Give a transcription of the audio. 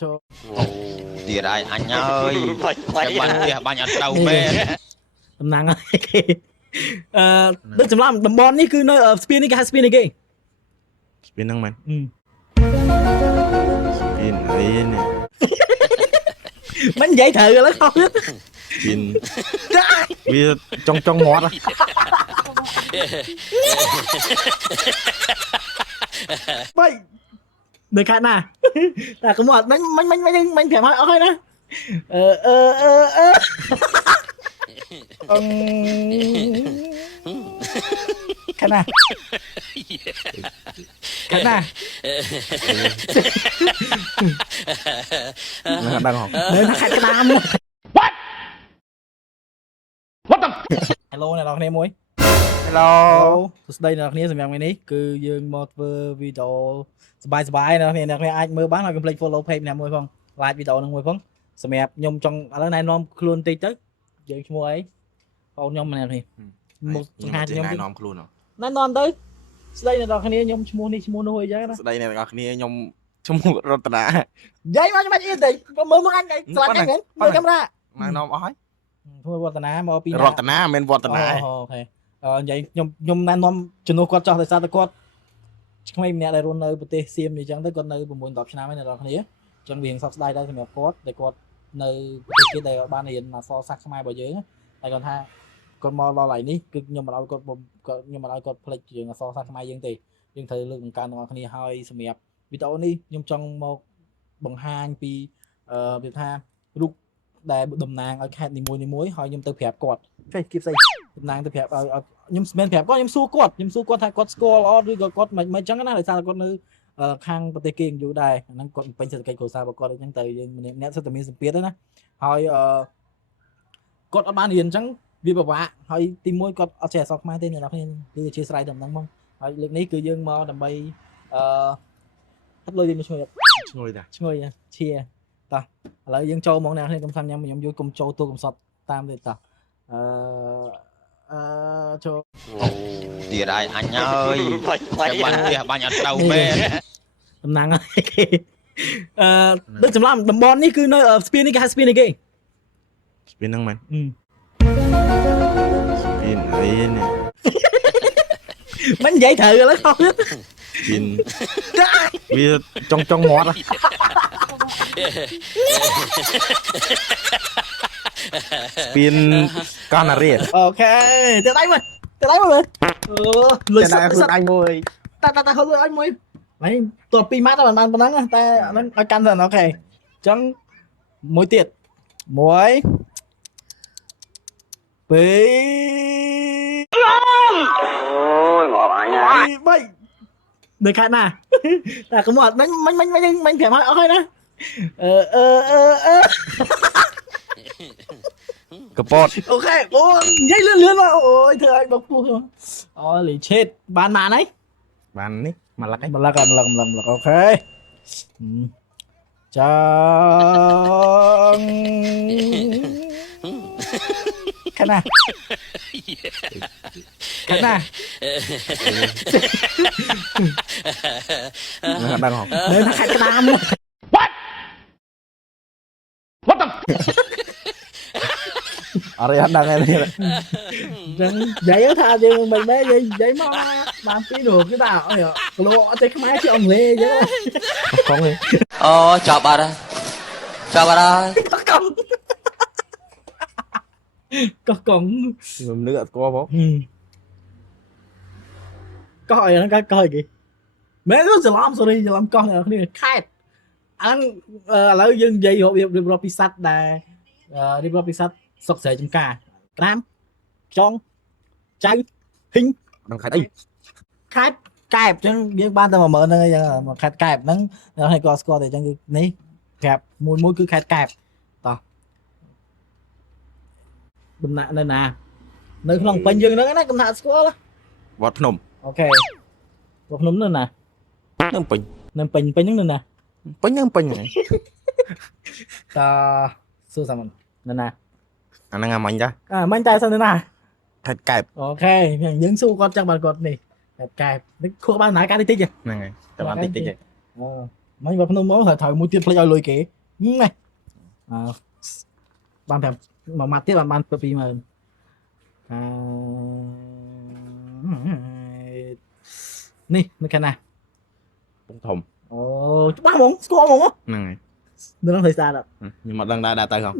cho tiền ai anh ơi em bạn ăn trâu mê tầm năng được chấm làm đầm bón ní cứ nơi ở spin ní cái spin này kì spin năng man spin ấy nè mình dậy thử rồi không spin vì trong mót á vậy được khai nè là có một mình phải hỏi ơi nè khai nè khai nè nó đang học nên nó khai cái nam what the hello này là anh em ơi hello ស្ដីអ្នកនរគ្នាសម្រាប់ថ្ងៃនេះគឺយើងមកធ្វើវីដេអូសប្បាយៗអ្នកនរគ្នាអាចមើលបានហើយកុំភ្លេច follow page អ្នកមួយផង like វីដេអូហ្នឹងមួយផងសម្រាប់ខ្ញុំចង់ឥឡូវណែនាំខ្លួនតិចទៅយើងឈ្មោះអីបងខ្ញុំម្នាក់នេះមកសង្ហាខ្ញុំណែនាំខ្លួនណែនាំទៅស្ដីអ្នកនរគ្នាខ្ញុំឈ្មោះនេះឈ្មោះនោះអីចឹងណាស្ដីអ្នកនរគ្នាខ្ញុំឈ្មោះរតនានិយាយមកអីទៅមើលមកអញស្លាប់អញមើលកាមេរ៉ាណែនាំអស់ហើយឈ្មោះរតនាមកពីរតនាមិនមែនវឌ្ឍនាអូខេនិយាយខ្ញុំណែនាំជំនួសគាត់ចោះដោយសារតែគាត់ក្មេងម្នាក់ដែលរស់នៅប្រទេសសៀមអញ្ចឹងទៅគាត់នៅ9-10ឆ្នាំហើយអ្នកនរគ្នាអញ្ចឹងវាសោកស្ដាយដែរសម្រាប់គាត់ដែលគាត់នៅប្រទេសគេដែលបានរៀនអក្សរសាស្ត្រខ្មែររបស់យើងតែគាត់ថាគាត់មកដល់ឡៃនេះគឺខ្ញុំមិនឲ្យគាត់ខ្ញុំមិនឲ្យគាត់ផ្លេចរឿងអក្សរសាស្ត្រខ្មែរយើងទេយើងត្រូវលើកបង្កើនទាំងអស់គ្នាហើយសម្រាប់វីដេអូនេះខ្ញុំចង់មកបង្ហាញពីវាថារូបដែលតំណាងឲ្យខេត្តនីមួយៗហើយខ្ញុំទៅប្រាប់គាត់គេគៀបស្អីតំណាងទៅប្រាប់ឲ្យខ្ញុំមិនប្រាប់គាត់ខ្ញុំសួរគាត់ថាគាត់ស្គាល់អត់ឬក៏គាត់មិនអញ្ចឹងណាដោយសារគាត់នៅខាងប្រទេសគេយូរដែរហ្នឹងគាត់ពេញសេដ្ឋកិច្ចគ្រួសាររបស់គាត់អញ្ចឹងទៅយើងម្នាក់សិតតែមានសម្ពាធណាហើយគាត់អត់បានរៀនអញ្ចឹងវាពិបាកហើយទីមួយគាត់អត់ចេះអក្សរខ្មែរទេអ្នកនរគ្នាគឺអធិស្ឋានតែហ្នឹងមកហើយលើកនេះគឺយើងមកដើម្បីអត់លុយយើងឈ្ងុយឈៀតោះឥឡូវយើងចូលហ្មងអ្នកនរគ្នាកុំសាំញ៉ាំខ្ញុំយូរកុំចូលទូកំសត់តាមទេតោះចូលtiền ai anh ơi em bạn ăn trâu mê តំណាងដូចចម្លាំតំបន់នេះគឺនៅ spin នេះគេហៅ spin នេះគេ spin ហ្នឹងមែន spin អីនែមិននិយាយត្រូវឥឡូវខុស spin វាtrong mót á spin Canary អូខេទៅដៃមើលលុយសាក់ខ្លួនអញមួយតែហូរលុយអញមួយហើយតើ2ម៉ាត់បានប៉ុណ្ណឹងតែអាហ្នឹងឲ្យកាន់សិនអូខេអញ្ចឹងមួយទៀត1 2អូយមកអញហើយ3នៅខាងណាតែកុំអត់មិញប្រាប់ឲ្យអស់ហើយណាកពតអូខេអូនិយាយលឿនមកអូយធ្វើឲ្យបោកពោះអូលីឆេតបានម៉ានហើយបាននេះមកលឹកហ្នឹងមកលឹកអូខេចាងខាងណាnó đang học នៅខាងក្តាម What the អរិយដឹងហើយនេះចឹងនិយាយថាយើងមិនមែននិយាយមកបានពីនោះគឺថាអីគីឡូអត់ទេខ្មែរជាអង់គ្លេសអញ្ចឹងកងអូចាប់អត់ហើយកោះកងខ្ញុំលឺអត់ស្គាល់ផងកោះអីហ្នឹងកោះអីគេមែនច្រឡំ sorry ច្រឡំកោះអ្នកគ្នាខេតអានឥឡូវយើងនិយាយរៀបរាប់ពីសัตว์ដែលរៀបរាប់ពីសัตว์សុកស្រែចំការក្តាមខ្យងចៅហ៊ីងដឹងខេតអីខេតកែបអញ្ចឹងយើងបានតែ10000ហ្នឹងអញ្ចឹងមកខេតកែបហ្នឹងហើយក៏ស្គាល់តែអញ្ចឹងគឺនេះប្រាប់មួយគឺខេតកែបតោះដំណាក់នៅណានៅក្នុងពេញយើងហ្នឹងណាកំណាក់ស្គាល់វត្តភ្នំអូខេវត្តភ្នំនៅណានៅពេញហ្នឹងនៅណាពេញហ្នឹងតាសួរសាមញ្ញនៅណាអាហ្នឹងអាមាញ់ចាមាញ់តែសិននៅណាខេតកែបអូខេយើងសួរគាត់ចឹងបានគាត់នេះខេតកែបនេះខួរបានណាកាតិចហ្នឹងហើយតែបានតិចទេអូ mấy vật nó mới thời mua tiền play lôi kế này ban thèm mà mặt tiếp là ban copy mà nè nó cái này ពុំធំ ồ ba món score món á ហ្នឹងហើយ nó thấy xa rồi ខ្ញុំមកដឹងដែរទៅហ៎